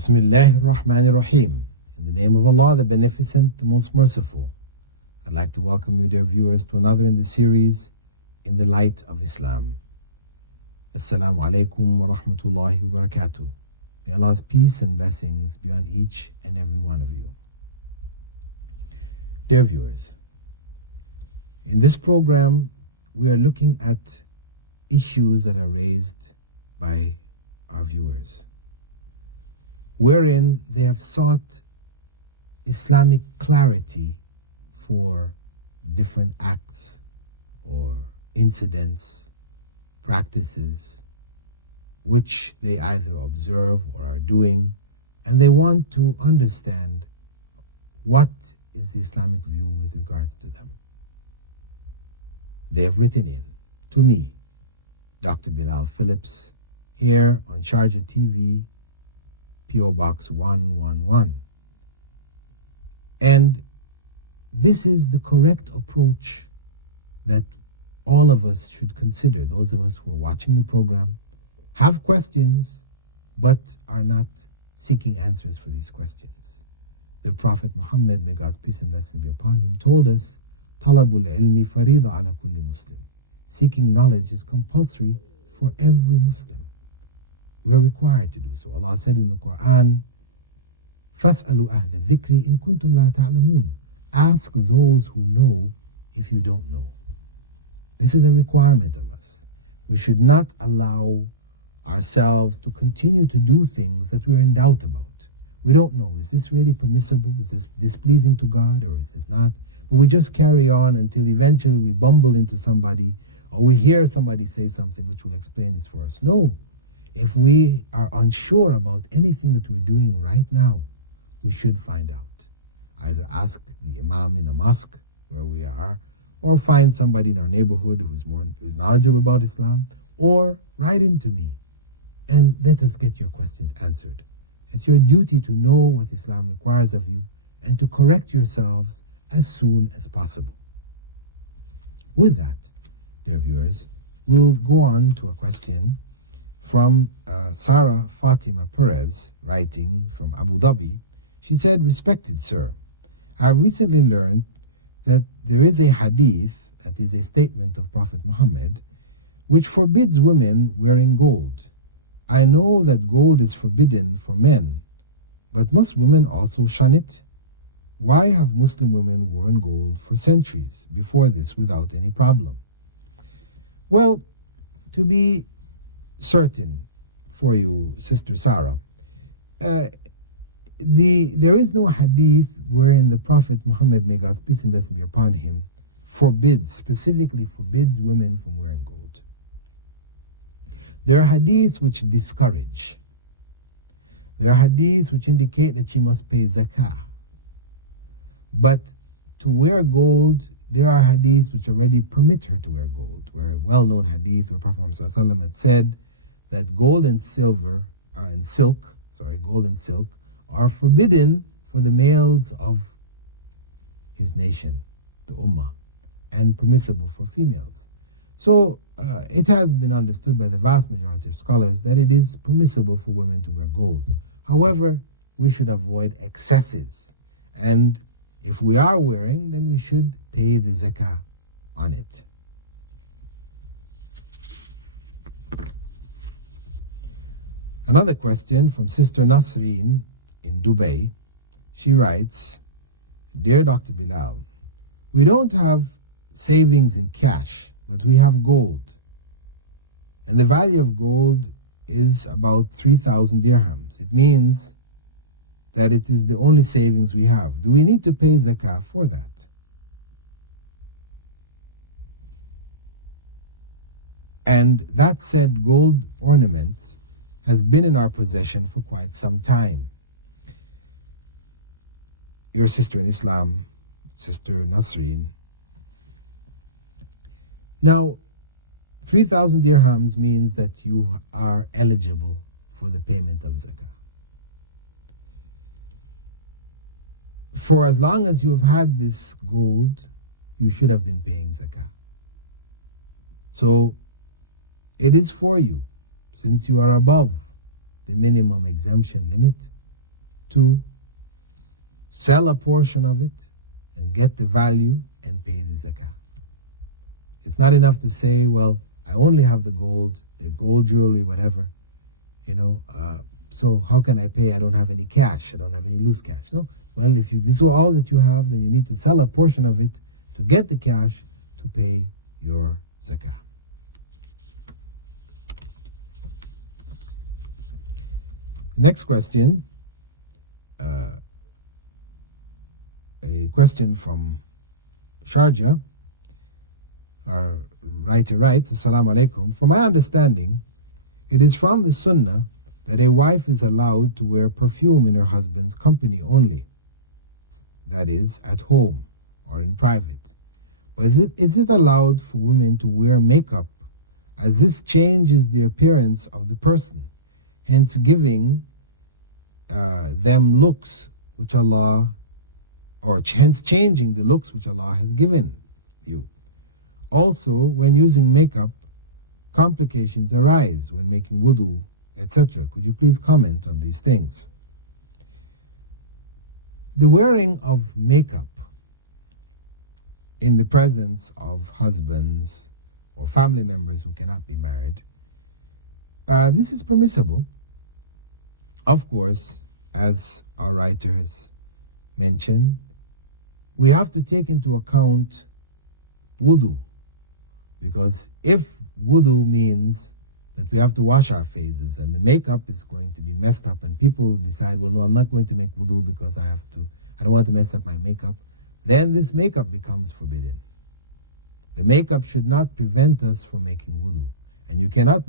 Bismillahir Rahmanir Rahim. In the name of Allah, the Beneficent, the Most Merciful. I'd like to welcome you, dear viewers, to another in the series, In the Light of Islam. Assalamu alaikum wa rahmatullahi wa barakatuh. May Allah's peace and blessings be on each and every one of you. Dear viewers, in this program, we are looking at issues that are raised by our viewers, wherein they have sought Islamic clarity for different acts or incidents, practices, which they either observe or are doing, and they want to understand what is the Islamic view with regards to them. They have written in to me, Dr. Bilal Phillips, here on Sharjah TV, P.O. Box 111. And this is the correct approach that all of us should consider. Those of us who are watching the program have questions, but are not seeking answers for these questions. The Prophet Muhammad, may God's peace and blessing be upon him, told us, Talabul ilmi farida ala kulli Muslim. Seeking knowledge is compulsory for every Muslim. We are required to do so. Allah said in the Quran, فَاسْأَلُوا أَهْلَ الذِّكْرِ إِن كُنْتُمْ لَا تَعْلَمُونَ. Ask those who know if you don't know. This is a requirement of us. We should not allow ourselves to continue to do things that we're in doubt about. We don't know, is this really permissible? Is this displeasing to God or is this not? But we just carry on until eventually we bumble into somebody or we hear somebody say something which will explain this for us. No. If we are unsure about anything that we're doing right now, we should find out. Either ask the Imam in the mosque where we are, or find somebody in our neighborhood who's knowledgeable about Islam, or write into me and let us get your questions answered. It's your duty to know what Islam requires of you and to correct yourselves as soon as possible. With that, dear viewers, we'll go on to a question from Sarah Fatima Perez, writing from Abu Dhabi. She said, Respected sir, I have recently learned that there is a hadith, that is a statement of Prophet Muhammad, which forbids women wearing gold. I know that gold is forbidden for men, but must women also shun it? Why have Muslim women worn gold for centuries before this without any problem? Well, to be certain for you, Sister Sarah, there is no hadith wherein the Prophet Muhammad, may God's peace and blessing be upon him, specifically forbids women from wearing gold. There are hadiths which discourage. There are hadiths which indicate that she must pay zakah. But to wear gold, there are hadiths which already permit her to wear gold. Where a well-known hadith where Prophet Muhammad had said that gold and silk are forbidden for the males of his nation, the Ummah, and permissible for females. So it has been understood by the vast majority of scholars that it is permissible for women to wear gold. However, we should avoid excesses. And if we are wearing, then we should pay the zakah on it. Another question from Sister Nasreen in Dubai. She writes, Dear Dr. Bilal, we don't have savings in cash, but we have gold. And the value of gold is about 3,000 dirhams. It means that it is the only savings we have. Do we need to pay zakah for that? And that said, gold ornament has been in our possession for quite some time. Your sister in Islam, Sister Nasreen. Now, 3,000 dirhams means that you are eligible for the payment of zakah. For as long as you have had this gold, you should have been paying zakah. So, it is for you, since you are above the minimum exemption limit, to sell a portion of it and get the value and pay the zakah. It's not enough to say, well, I only have the gold jewelry, whatever, so how can I pay? I don't have any cash. I don't have any loose cash. No. Well, if this is all that you have, then you need to sell a portion of it to get the cash to pay your zakah. Next question. A question from Sharjah. Our writer writes, Assalamu alaikum. From my understanding, it is from the sunnah that a wife is allowed to wear perfume in her husband's company only, that is, at home or in private. But is it allowed for women to wear makeup, as this changes the appearance of the person, hence giving them looks which Allah, or hence changing the looks which Allah has given you? Also, when using makeup, complications arise when making wudu, etc. Could you please comment on these things? The wearing of makeup in the presence of husbands or family members who cannot be married, this is permissible. Of course, as our writer has mentioned, we have to take into account wudu, because if wudu means that we have to wash our faces and the makeup is going to be messed up and people decide, well, no, I'm not going to make wudu because I don't want to mess up my makeup, then this makeup becomes forbidden. The makeup should not prevent us from making wudu. And you cannot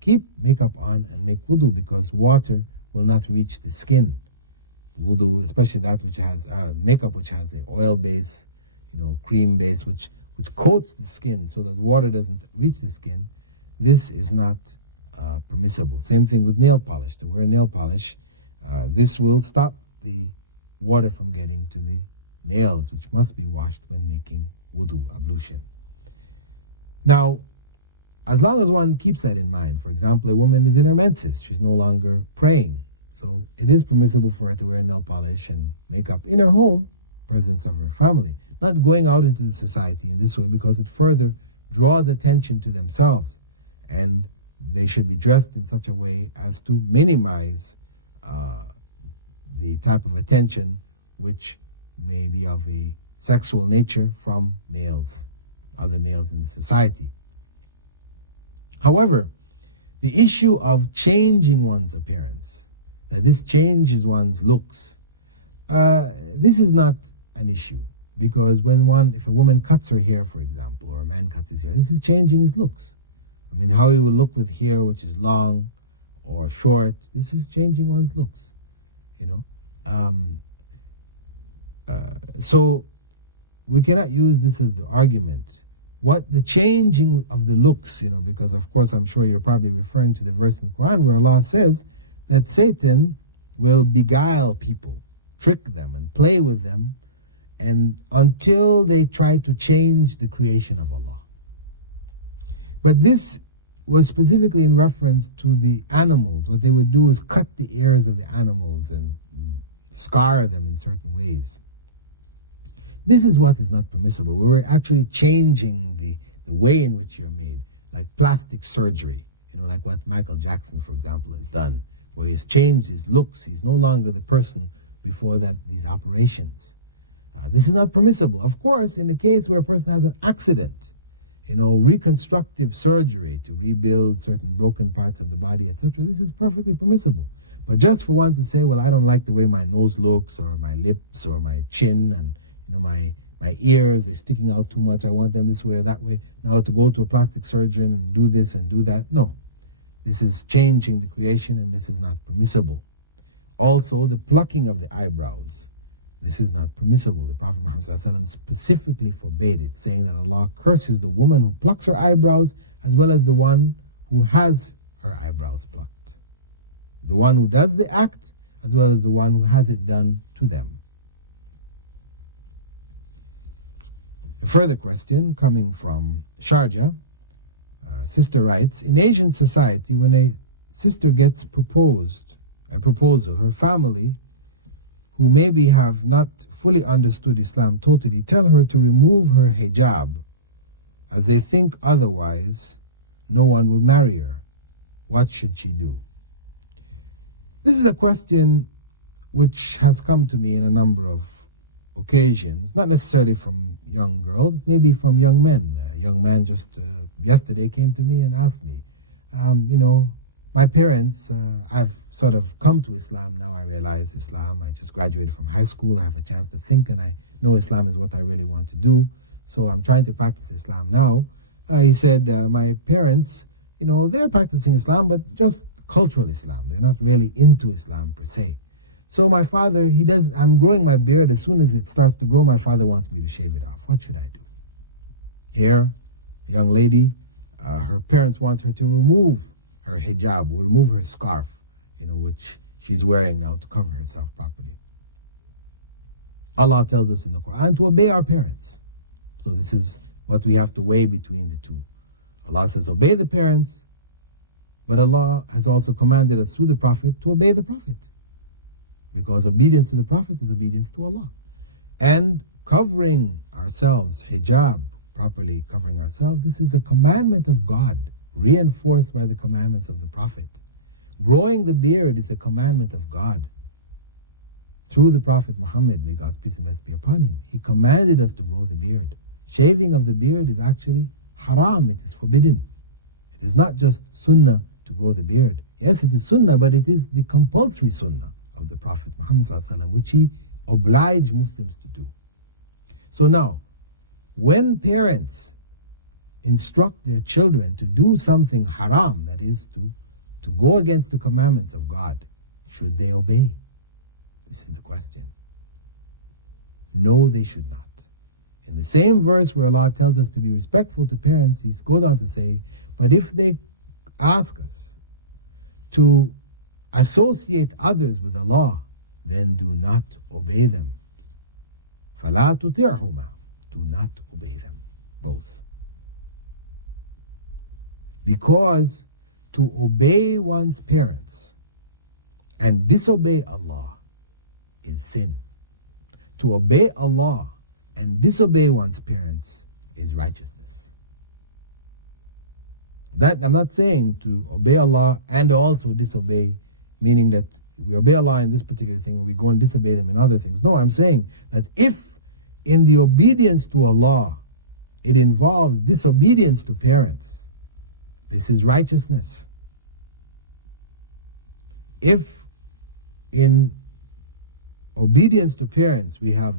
keep makeup on and make wudu, because water will not reach the skin. Wudu, especially that which has makeup which has an oil base, cream base, which coats the skin so that water doesn't reach the skin, this is not permissible. Same thing with nail polish. To wear nail polish, this will stop the water from getting to the nails, which must be washed when making wudu, ablution. Now, as long as one keeps that in mind, for example, a woman is in her menses, she's no longer praying, so it is permissible for her to wear nail polish and makeup in her home, presence of her family, not going out into the society in this way, because it further draws attention to themselves, and they should be dressed in such a way as to minimize the type of attention which may be of a sexual nature from other males in society. However, the issue of changing one's appearance, that this changes one's looks, this is not an issue, because if a woman cuts her hair, for example, or a man cuts his hair, this is changing his looks. I mean, how he will look with hair which is long or short, this is changing one's looks, so we cannot use this as the argument. What the changing of the looks, because of course I'm sure you're probably referring to the verse in the Quran where Allah says that Satan will beguile people, trick them and play with them, and until they try to change the creation of Allah. But this was specifically in reference to the animals. What they would do is cut the ears of the animals and scar them in certain ways. This is what is not permissible. We're actually changing the way in which you're made, like plastic surgery, like what Michael Jackson, for example, has done, where he's changed his looks. He's no longer the person before these operations. This is not permissible. Of course, in the case where a person has an accident, reconstructive surgery to rebuild certain broken parts of the body, etc., this is perfectly permissible. But just for one to say, well, I don't like the way my nose looks, or my lips, or my chin, and my ears are sticking out too much, I want them this way or that way, now to go to a plastic surgeon and do this and do that. No. This is changing the creation, and this is not permissible. Also, the plucking of the eyebrows, this is not permissible. The Prophet Muhammad specifically forbade it, saying that Allah curses the woman who plucks her eyebrows as well as the one who has her eyebrows plucked. The one who does the act as well as the one who has it done to them. A further question coming from Sharjah. Sister writes, in Asian society, when a sister gets a proposal, her family who maybe have not fully understood Islam totally, tell her to remove her hijab, as they think otherwise no one will marry her. What should she do? This is a question which has come to me in a number of occasions, not necessarily from young girls, maybe from young men. A young man just yesterday came to me and asked me, my parents, I've sort of come to Islam now. I realize Islam. I just graduated from high school. I have a chance to think, and I know Islam is what I really want to do. So I'm trying to practice Islam now. He said, my parents, they're practicing Islam, but just cultural Islam. They're not really into Islam per se. So my father, I'm growing my beard. As soon as it starts to grow, my father wants me to shave it off. What should I do? Here, a young lady, her parents want her to remove her hijab, or remove her scarf, which she's wearing now to cover herself properly. Allah tells us in the Quran to obey our parents. So this is what we have to weigh between the two. Allah says obey the parents, but Allah has also commanded us through the Prophet to obey the Prophet. Because obedience to the Prophet is obedience to Allah. And covering ourselves, hijab, properly covering ourselves, this is a commandment of God, reinforced by the commandments of the Prophet. Growing the beard is a commandment of God. Through the Prophet Muhammad, may God's peace and blessings be upon him, he commanded us to grow the beard. Shaving of the beard is actually haram, it is forbidden. It is not just sunnah to grow the beard. Yes, it is sunnah, but it is the compulsory sunnah of the Prophet Muhammad, which he obliged Muslims to do. So now, when parents instruct their children to do something haram, that is to go against the commandments of God, should they obey? This is the question. No, they should not. In the same verse where Allah tells us to be respectful to parents, he goes on to say, but if they ask us to associate others with Allah, then do not obey them. فَلَا تُطِعْهُمَا. Do not obey them, both. Because to obey one's parents and disobey Allah is sin. To obey Allah and disobey one's parents is righteousness. That I'm not saying to obey Allah and also disobey, meaning that we obey Allah in this particular thing and we go and disobey them in other things. No, I'm saying that if in the obedience to Allah it involves disobedience to parents, this is righteousness. If in obedience to parents we have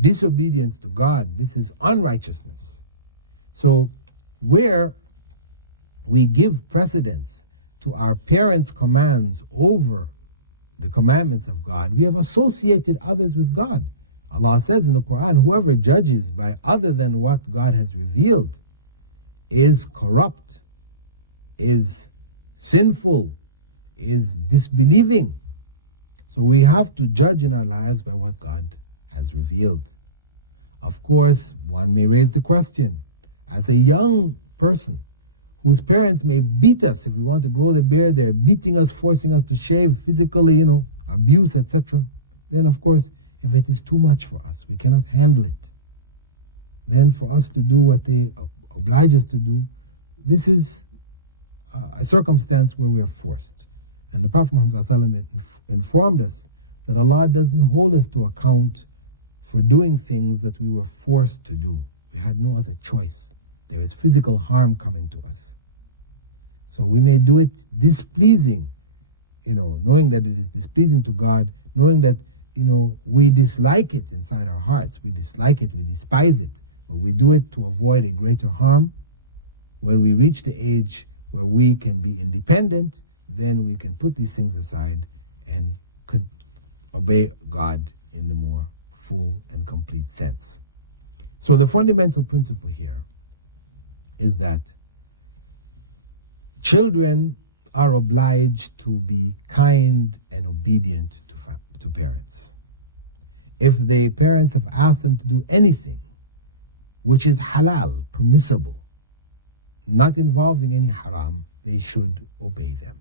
disobedience to God, this is unrighteousness. So where we give precedence to our parents' commands over the commandments of God, we have associated others with God. Allah says in the Quran, whoever judges by other than what God has revealed is corrupt, is sinful, is disbelieving. So we have to judge in our lives by what God has revealed. Of course, one may raise the question, as a young person whose parents may beat us if we want to grow the beard, they're beating us, forcing us to shave physically, abuse, etc. Then of course, if it is too much for us, we cannot handle it, then for us to do what they oblige us to do, this is a circumstance where we are forced. And the Prophet Muhammad informed us that Allah doesn't hold us to account for doing things that we were forced to do. We had no other choice. There is physical harm coming to us. So we may do it displeasing, knowing that it is displeasing to God, knowing that, we dislike it inside our hearts. We dislike it, we despise it. But we do it to avoid a greater harm. When we reach the age where we can be independent, then we can put these things aside and could obey God in the more full and complete sense. So the fundamental principle here is that children are obliged to be kind and obedient to parents. If the parents have asked them to do anything which is halal, permissible, not involving any haram, they should obey them.